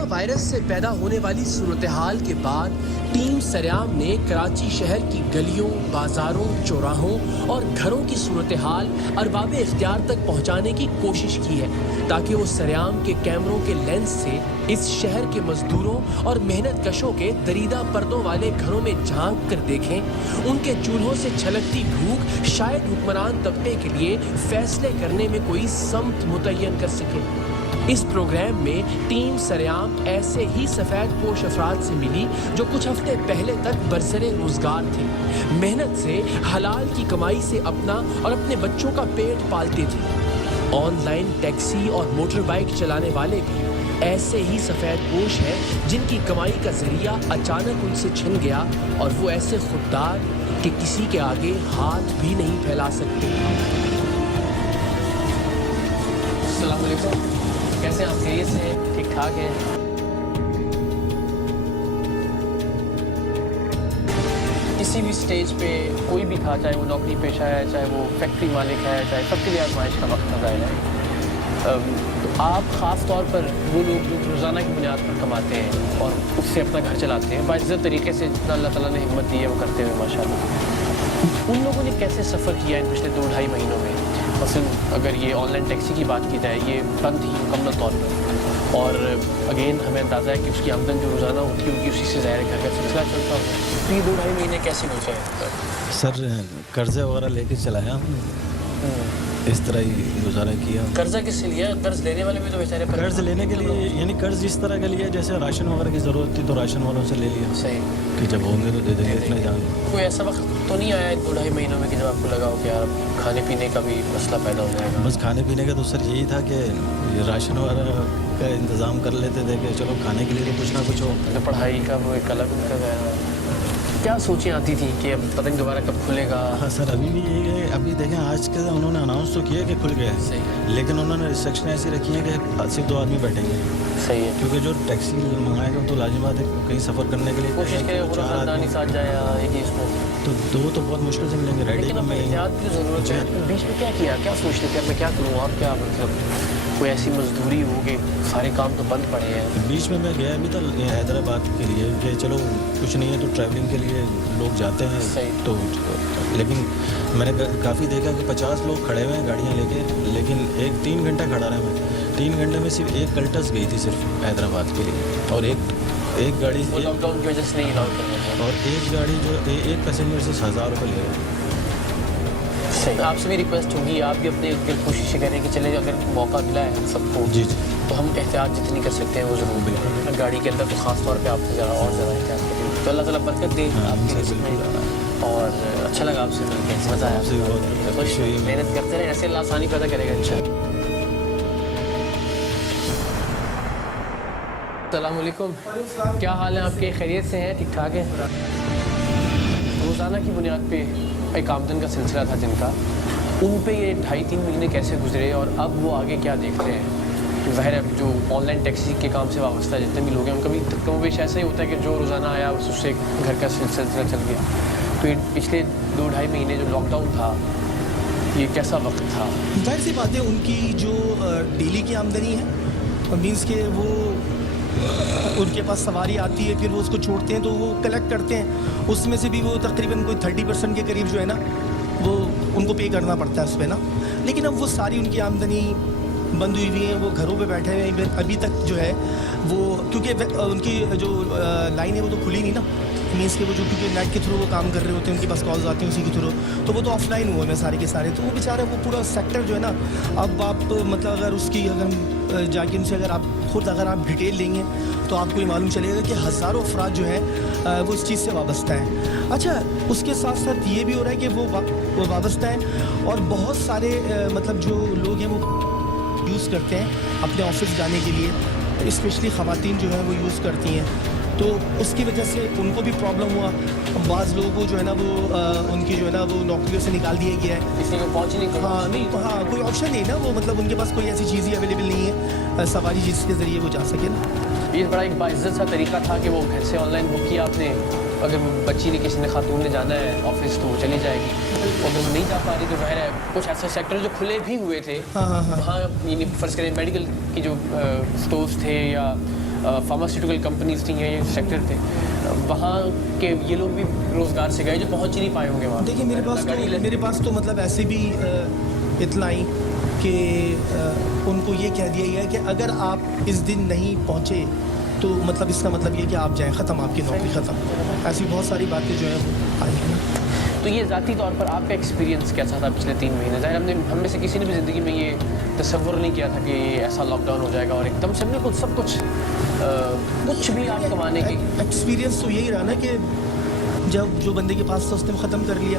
Corona virus سے پیدا ہونے والی صورتحال کے بعد ٹیم سریام نے کراچی شہر کی گلیوں، بازاروں، چوراہوں اور گھروں کی صورتحال ارباب اختیار تک پہنچانے کی کوشش کی ہے تاکہ وہ سریام کے کیمروں کے لینس سے اس شہر کے مزدوروں اور محنت کشوں کے دریدہ پردوں والے گھروں میں جھانک کر دیکھیں، ان کے چولہوں سے چھلکتی بھوک شاید حکمران طبقے کے لیے فیصلے کرنے میں کوئی سمت متعین کر سکے۔ اس پروگرام میں ٹیم سریام ایسے ہی سفید پوش افراد سے ملی جو کچھ ہفتے پہلے تک برسر روزگار تھے، محنت سے حلال کی کمائی سے اپنا اور اپنے بچوں کا پیٹ پالتے تھے۔ آن لائن ٹیکسی اور موٹر بائک چلانے والے بھی ایسے ہی سفید پوش ہیں جن کی کمائی کا ذریعہ اچانک ان سے چھن گیا اور وہ ایسے خوددار کہ کسی کے آگے ہاتھ بھی نہیں پھیلا سکتے۔ السلام علیکم، کیسے آپ خیریت سے ہیں؟ ٹھیک ٹھاک ہیں؟ کسی بھی سٹیج پہ کوئی بھی تھا، چاہے وہ نوکری پیشہ ہے، چاہے وہ فیکٹری مالک ہے، چاہے سب کے لیے آزمائش کا وقت نظر ہے۔ تو آپ خاص طور پر وہ لوگ جو روزانہ کی بنیاد پر کماتے ہیں اور اس سے اپنا گھر چلاتے ہیں، باعزت طریقے سے جتنا اللہ تعالیٰ نے ہمت دی ہے وہ کرتے ہوئے ماشاءاللہ، ان لوگوں نے کیسے سفر کیا ان پچھلے 2-2.5 مہینوں میں؟ مثلاً اگر یہ آن لائن ٹیکسی کی بات کی جائے، یہ بند ہی مکمل طور پر، اور اگین ہمیں اندازہ ہے کہ اس کی آمدن جو روزانہ ہوتی ہوگی اسی سے ظاہر گھر کا سلسلہ چلتا ہوگا، تو یہ 2-2.5 مہینے کیسے گزرے؟ سر قرضے وغیرہ لے کے چلایا ہم نے، اس طرح ہی گزارا کیا۔ قرضہ کس سے لیا؟ قرض لینے والے بھی تو بیچارے قرض لینے کے لیے، یعنی قرض اس طرح کا لیا جیسے راشن وغیرہ کی ضرورت تھی تو راشن والوں سے لے لیا، صحیح، کہ جب ہوں گے تو دے دیں گے، اتنے جان۔ کوئی ایسا وقت تو نہیں آیا 2-2.5 مہینوں میں کہ جب آپ کو لگا ہو کہ یار کھانے پینے کا بھی مسئلہ پیدا ہو جائے گا؟ بس کھانے پینے کا تو سر یہی تھا کہ یہ راشن وغیرہ کا انتظام کر لیتے تھے کہ چلو کھانے کے لیے تو کچھ نہ کچھ ہو۔ پڑھائی کا وہ ایک الگ ان کا کیا سوچیں آتی تھی کہ اب پتہ نہیں دوبارہ کب کھلے گا؟ ہاں سر، ابھی بھی یہی ہے، ابھی دیکھیں آج کے انہوں نے اناؤنس تو کیا کہ کھل گیا ہے، صحیح، لیکن انہوں نے ریسٹرکشن ایسی رکھی ہیں کہ صرف 2 آدمی بیٹھیں گے، صحیح ہے، کیونکہ جو ٹیکسی منگائے گا تو لازم بات ہے کہیں سفر کرنے کے لیے کوشش کرے پورا خاندان ہی ساتھ جائے یا ایک ہی اس میں، تو 2 تو بہت مشکل سے ملیں گے، ریڈی لیکن اب احتیاط کی ضرورت ہے۔ بیچ میں کیا کیا، کیا سوچتے تھے اب میں کیا کروں؟ اور کیا مطلب کوئی ایسی مزدوری ہو کہ سارے کام تو بند پڑے ہیں؟ بیچ میں گیا بھی تھا حیدرآباد کے لیے کہ چلو کچھ نہیں ہے تو ٹریولنگ کے لیے لوگ جاتے ہیں، تو لیکن میں نے کافی دیکھا کہ 50 لوگ کھڑے ہوئے ہیں گاڑیاں لے کے، لیکن 3 گھنٹہ کھڑا رہا میں، 3 گھنٹے میں صرف 1 کلٹس گئی تھی صرف حیدرآباد کے لیے، اور ایک گاڑی لاک ڈاؤن کی وجہ سے نہیں الاؤ کرنا، اور ایک گاڑی جو ایک پیسنجر سے 1000 روپے لے رہے۔ صحیح، آپ سے بھی ریکویسٹ ہوگی آپ بھی اپنے کوشش کریں کہ چلے اگر موقع ملا ہے ہم سب کو جی تو ہم احتیاط جتنی کر سکتے ہیں وہ ضرور بھی، گاڑی کے اندر تو خاص طور پہ آپ کو ذرا اور زیادہ احتیاط کریں، تو اللہ تعالیٰ برکت دے آپ کے رزق میں، اور اچھا لگا آپ سے مل کے، مزہ آیا، آپ سے بہت خوش ہوئی، محنت کرتے رہیں، ایسے اللہ آسانی پیدا کرے گا انشاءاللہ۔ السلام علیکم، کیا حال ہے آپ کے؟ خیریت سے ہیں؟ ٹھیک ٹھاک ہیں؟ روزانہ کی بنیاد پہ ایک آمدن کا سلسلہ تھا جن کا، ان پہ یہ 2.5-3 مہینے کیسے گزرے اور اب وہ آگے کیا دیکھ رہے ہیں؟ ظاہر ہے جو آن لائن ٹیکسی کے کام سے وابستہ جتنے بھی لوگ ہیں ان کا بھی کم و بیش ایسا ہی ہوتا ہے کہ جو روزانہ آیا اس سے گھر کا سلسلہ چل گیا، تو یہ پچھلے 2-2.5 مہینے جو لاک ڈاؤن تھا یہ کیسا وقت تھا؟ ظاہر سی بات ہے ان کی جو ڈیلی کی آمدنی ہے، مینس کہ وہ ان کے پاس سواری آتی ہے، پھر وہ اس کو چھوڑتے ہیں تو وہ کلیکٹ کرتے ہیں، اس میں سے بھی وہ تقریباً کوئی 30% کے قریب جو ہے نا وہ ان کو پے کرنا پڑتا ہے اس پہ نا، لیکن اب وہ ساری ان کی آمدنی بند ہوئی ہوئی ہیں، وہ گھروں پہ بیٹھے ہوئے ہیں ابھی تک جو ہے وہ، کیونکہ ان کی جو لائن ہے وہ تو کھلی نہیں نا، مینس کہ وہ جو کیونکہ نیٹ کے تھرو وہ کام کر رہے ہوتے ہیں، ان کے پاس کالز آتی ہیں اسی کے تھرو، تو وہ تو آف لائن ہوئے ہیں سارے کے سارے، تو وہ بیچارے وہ پورا سیکٹر جو ہے نا، اب آپ مطلب اگر اس کی اگر ہم جا کے ان سے اگر آپ ڈیٹیل لیں گے تو آپ کو یہ معلوم چلے گا کہ ہزاروں افراد جو ہیں وہ اس چیز سے وابستہ ہیں۔ اچھا، اس کے ساتھ ساتھ یہ بھی ہو رہا ہے کہ وہ وابستہ ہیں، اور بہت سارے مطلب جو لوگ ہیں وہ یوز کرتے ہیں اپنے آفس جانے کے لیے، اسپیشلی خواتین جو ہیں وہ یوز کرتی ہیں، تو اس کی وجہ سے ان کو بھی پرابلم ہوا، بعض لوگوں کو جو ہے نا وہ ان کی جو ہے نا وہ نوکریوں سے نکال دیا گیا ہے، کسی کو پہنچ نہیں، ہاں کوئی آپشن نہیں نا، وہ مطلب ان کے پاس کوئی ایسی چیز ہی اویلیبل نہیں ہے سواری جس کے ذریعے وہ جا سکے نا۔ یہ بڑا ایک باعزت سا طریقہ تھا کہ وہ گھر سے آن لائن بک کیا آپ نے، اگر بچی نے کسی نے خاتون نے جانا ہے آفس تو وہ چلی جائے گی، اگر وہ نہیں جا پا رہی تو ظاہر ہے کچھ ایسے سیکٹر جو کھلے بھی ہوئے تھے وہاں، یعنی فرض کریں میڈیکل کی جو اسٹورز تھے یا فارماسیوٹیکل کمپنیز تھیں یا یہ سیکٹر تھے, وہاں کے یہ لوگ بھی روزگار سے گئے جو پہنچ ہی نہیں پائے ہوں گے وہاں. دیکھیے میرے پاس تو مطلب ایسے بھی اطلاع آئی کہ ان کو یہ کہہ دیا گیا کہ اگر آپ اس دن نہیں پہنچے تو مطلب اس کا مطلب یہ کہ آپ جائیں, ختم, آپ کی نوکری ختم. ایسی بہت ساری باتیں جو ہیں آئی ہیں. تو یہ ذاتی طور پر آپ کا ایکسپیرینس کیسا تھا پچھلے 3 مہینے؟ ظاہر ہم میں سے کسی نے بھی زندگی میں یہ تصور نہیں کیا تھا کہ یہ ایسا لاک ڈاؤن ہو جائے گا اور ایک دم سے بالکل سب کچھ بھی آپ کمانے کی. ایکسپیرینس تو یہی رہا نا کہ جب جو بندے کے پاس تھا اس نے ختم کر لیا,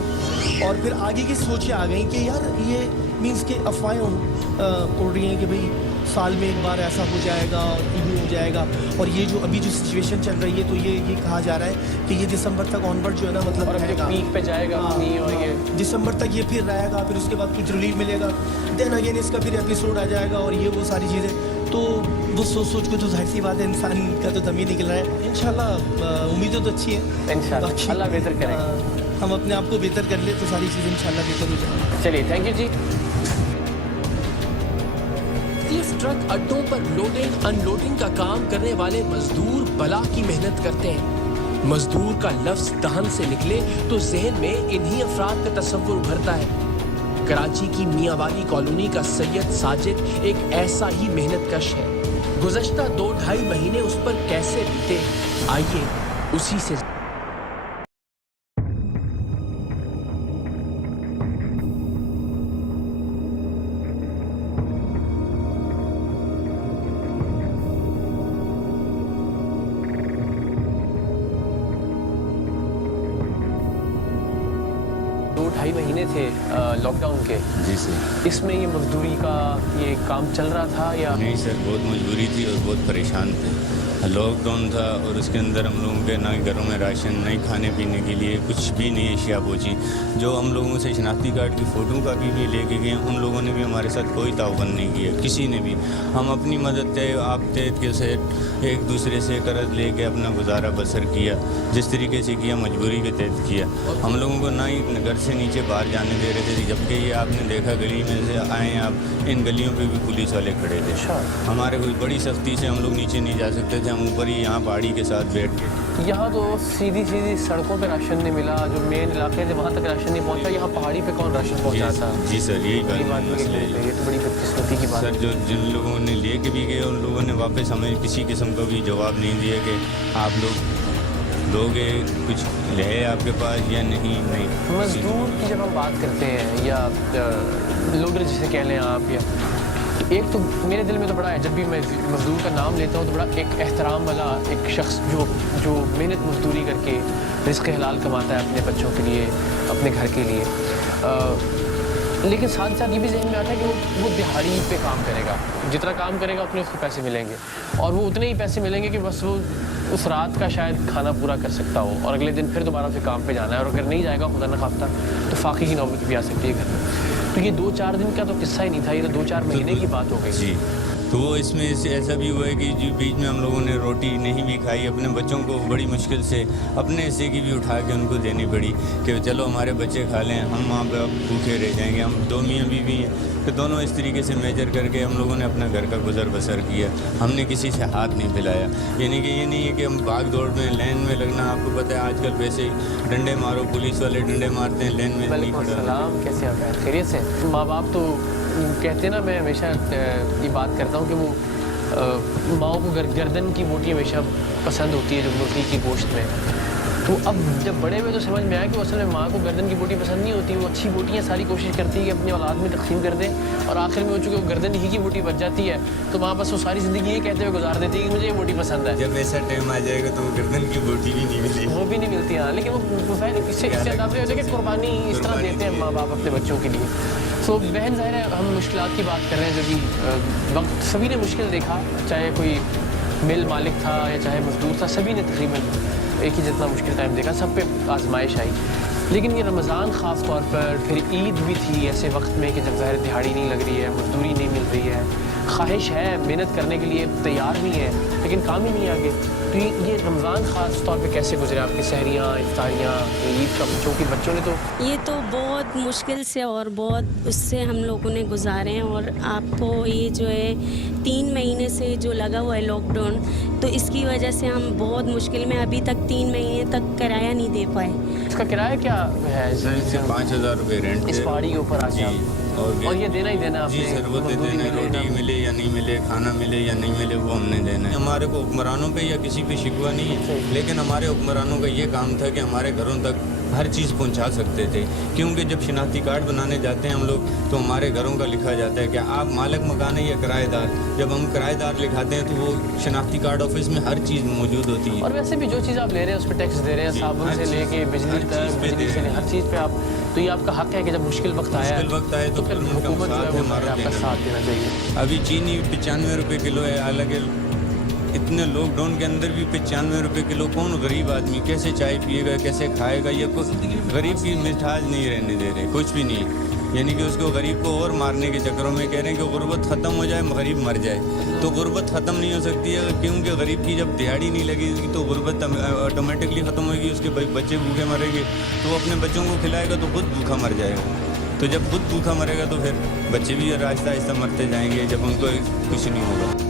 اور پھر آگے کی سوچیں آ گئیں کہ یار یہ مینس کہ افواہیں اڑ رہی ہیں کہ بھئی سال میں ایک بار ایسا ہو جائے گا اور یوں ہو جائے گا, اور یہ جو ابھی جو سچویشن چل رہی ہے تو یہ کہا جا رہا ہے کہ یہ دسمبر تک آن ورڈ جو ہے نا مطلب رہے گا, پیک پہ جائے گا اور یہ دسمبر تک یہ پھر رہے گا, پھر اس کے بعد کچھ ریلیف ملے گا, دین اگین اس کا پھر ایپیسوڈ آ جائے گا اور یہ وہ ساری چیزیں. تو وہ سوچ کے تو ظاہر سی بات ہے انسان کا تو دم ہی نکل رہا ہے. انشاءاللہ امیدیں تو اچھی ہیں, انشاءاللہ اللہ بہتر کرے. ہم اپنے آپ کو بہتر کر لیں تو ساری چیزیں انشاءاللہ بہتر ہو جائیں گی. چلیے تھینک یو جی. مختلف ٹرک اڈوں پر لوڈنگ ان لوڈنگ کا کام کرنے والے مزدور بلا کی محنت کرتے ہیں. مزدور کا لفظ دہن سے نکلے تو ذہن میں انہی افراد کا تصور ابھرتا ہے. کراچی کی میاں والی کالونی کا سید ساجد ایک ایسا ہی محنت کش ہے. گزشتہ 2-2.5 مہینے اس پر کیسے بیتے, آئیے اسی سے. مہینے تھے لاک ڈاؤن کے. جی سر. اس میں یہ مزدوری کا یہ کام چل رہا تھا یا نہیں سر, بہت مجبوری تھی اور بہت پریشان تھے. لاک ڈاؤن تھا اور اس کے اندر ہم لوگوں کے نہ گھروں میں راشن, نہ کھانے پینے کے لیے کچھ بھی نہیں اشیاء پہنچی. جو ہم لوگوں سے شناختی کارڈ کی فوٹو کاپی بھی لے کے گئے, ان لوگوں نے بھی ہمارے ساتھ کوئی تعاون نہیں کیا, کسی نے بھی. ہم اپنی مدد تھے آپ تحت کے سے ایک دوسرے سے قرض لے کے اپنا گزارا بسر کیا, جس طریقے سے کیا مجبوری کے تحت کیا. ہم لوگوں کو نہ ہی گھر سے نیچے باہر جانے دے رہے تھے, جبکہ یہ آپ نے دیکھا گلی میں سے آئے آپ, ان گلیوں پہ بھی پولیس والے کھڑے تھے. ہمارے کوئی بڑی سختی سے ہم لوگ نیچے نہیں جا سکتے تھے, ہم اوپر ہی یہاں پہاڑی کے ساتھ بیٹھ کے. یہاں تو سیدھی سڑکوں پہ راشن نہیں ملا, جو مین علاقے تھے وہاں تک راشن نہیں پہنچا. یہاں پہاڑی پہ کون راشن پہنچا تھا؟ جی سر, یہی بات مسئلہ ہے. یہ تو بڑی بدقسمتی کی بات سر. جو جن لوگوں نے لے کے بھی گئے ان لوگوں نے واپس ہمیں کسی قسم کا بھی جواب نہیں دیا کہ آپ لوگ کچھ ہے آپ کے پاس یا نہیں. مزدور کی جب ہم بات کرتے ہیں یا لوڈر جسے کہہ لیں آپ, یا ایک تو میرے دل میں تو بڑا ہے جب بھی میں مزدور کا نام لیتا ہوں تو بڑا ایک احترام والا ایک شخص جو محنت مزدوری کر کے رزق حلال کماتا ہے اپنے بچوں کے لیے, اپنے گھر کے لیے. لیکن ساتھ ساتھ یہ بھی ذہن میں آتا ہے کہ وہ دہاڑی پہ کام کرے گا, جتنا کام کرے گا اتنے اس کو پیسے ملیں گے, اور وہ اتنے ہی پیسے ملیں گے کہ بس وہ اس رات کا شاید کھانا پورا کر سکتا ہو, اور اگلے دن پھر دوبارہ سے کام پہ جانا ہے, اور اگر نہیں جائے گا خدا نخواستہ تو فاقے کی نوبت بھی آ سکتی ہے گھر میں. تو یہ 2-4 دن کا تو قصہ ہی نہیں تھا, یہ تو 2-4 مہینے کی بات ہو گئی. جی. تو وہ اس میں ایسا بھی ہوا ہے کہ جو بیچ میں ہم لوگوں نے روٹی نہیں بھی کھائی, اپنے بچوں کو بڑی مشکل سے اپنے حصے کی بھی اٹھا کے ان کو دینی پڑی کہ چلو ہمارے بچے کھا لیں, ہم وہاں پہ بھوکے رہ جائیں گے. ہم 2 میاں بیوی ہیں, تو دونوں اس طریقے سے میجر کر کے ہم لوگوں نے اپنا گھر کا گزر بسر کیا. ہم نے کسی سے ہاتھ نہیں پھیلایا. یعنی کہ یہ نہیں ہے کہ ہم بھاگ دوڑ میں لین میں لگنا. آپ کو پتہ ہے آج کل ویسے ہی ڈنڈے مارو, پولیس والے ڈنڈے مارتے ہیں, لین میں نہیں کھڑا. السلام, کیسے آپ ہیں؟ خیریت سے؟ ماں باپ تو کہتے ہیں نا, میں ہمیشہ یہ بات کرتا ہوں کہ وہ ماؤں کو گردن کی بوٹی ہمیشہ پسند ہوتی ہے جو مرغی کی گوشت میں. تو اب جب بڑے ہوئے تو سمجھ میں آیا کہ اصل میں ماں کو گردن کی بوٹی پسند نہیں ہوتی. وہ اچھی بوٹیاں ساری کوشش کرتی ہے کہ اپنی اولاد میں تقسیم کر دیں, اور آخر میں ہو چکے وہ گردن ہی کی بوٹی بچ جاتی ہے, تو وہاں بس وہ ساری زندگی یہ کہتے ہوئے گزار دیتی ہے کہ مجھے یہ بوٹی پسند ہے. جب ایسا ٹائم آ جائے گا تو وہ گردن کی بوٹی بھی نہیں ملے, وہ بھی نہیں ملتی. ہاں, لیکن وہ اس سے اندازہ ہوتا ہے کہ قربانی اس طرح دیتے ہیں ماں باپ اپنے بچوں کے لیے. تو بہن ظاہر ہے ہم مشکلات کی بات کر رہے ہیں, جو بھی وقت سبھی نے مشکل دیکھا, چاہے کوئی مل مالک تھا یا چاہے مزدور تھا, سبھی نے تقریباً ایک ہی جتنا مشکل ٹائم دیکھا, سب پہ آزمائش آئی. لیکن یہ رمضان خاص طور پر, پھر عید بھی تھی ایسے وقت میں کہ جب ظاہر دہاڑی نہیں لگ رہی ہے, مزدوری نہیں مل رہی ہے, خواہش ہے, محنت کرنے کے لیے تیار بھی ہیں, لیکن کام ہی نہیں آگے. تو یہ رمضان خاص طور پہ کیسے گزرے آپ کی سحریاں, افطاریاں, عید کا, چونکہ بچوں نے تو یہ تو بہت مشکل سے اور بہت اس سے ہم لوگوں نے گزارے ہیں. اور آپ کو یہ جو ہے 3 مہینے سے جو لگا ہوا ہے لاک ڈاؤن, تو اس کی وجہ سے ہم بہت مشکل میں ابھی تک 3 مہینے تک کرایہ نہیں دے پائے. اس کا کرایہ کیا ہے؟ سر اس سے 5,000 روپے رینٹ اس پہاڑی کے اوپر آ جی, جائے اور یہ دینا ہی دینا آپ جی نے. سر وہ تو دینا, روٹی ملے یا نہیں ملے, کھانا ملے یا نہیں ملے, وہ ہم نے دینا ہے. ہمارے کو حکمرانوں پہ یا کسی پہ شکوہ نہیں ہے, لیکن ہمارے حکمرانوں کا یہ کام تھا کہ ہمارے گھروں تک ہر چیز پہنچا سکتے تھے. کیونکہ جب شناختی کارڈ بنانے جاتے ہیں ہم لوگ تو ہمارے گھروں کا لکھا جاتا ہے کہ آپ مالک مکان ہے یا کرایہ دار. جب ہم کرایہ دار لکھاتے ہیں تو وہ شناختی کارڈ آفس میں ہر چیز موجود ہوتی ہے. اور ویسے بھی جو چیز آپ لے رہے ہیں اس پہ ٹیکس دے رہے ہیں, صابن سے لے کے بجلی تک, بجلی سے ہر چیز پہ آپ, تو یہ آپ کا حق ہے کہ جب مشکل وقت آئے تو پھر حکومت جو ہے وہ آپ کا ساتھ دینا چاہیے. ابھی چینی 95 روپے کلو ہے, حالانکہ اتنے لاک ڈاؤن کے اندر بھی 95 روپے کلو. کون غریب آدمی کیسے چائے پیے گا, کیسے کھائے گا؟ یہ غریب کی مٹھاس نہیں رہنے دے رہے, کچھ بھی نہیں. یعنی کہ اس کو غریب کو اور مارنے کے چکروں میں کہہ رہے ہیں کہ غربت ختم ہو جائے, غریب مر جائے. تو غربت ختم نہیں ہو سکتی ہے, کیونکہ غریب کی جب دیہڑی نہیں لگے گی تو غربت آٹومیٹکلی ختم ہوگی. اس کے بچے بھوکے مریں گے تو وہ اپنے بچوں کو کھلائے گا تو خود بھوکا مر جائے گا. تو جب خود بھوکا مرے گا تو پھر بچے بھی آہستہ آہستہ مرتے جائیں گے جب ان کو کچھ نہیں ہوگا.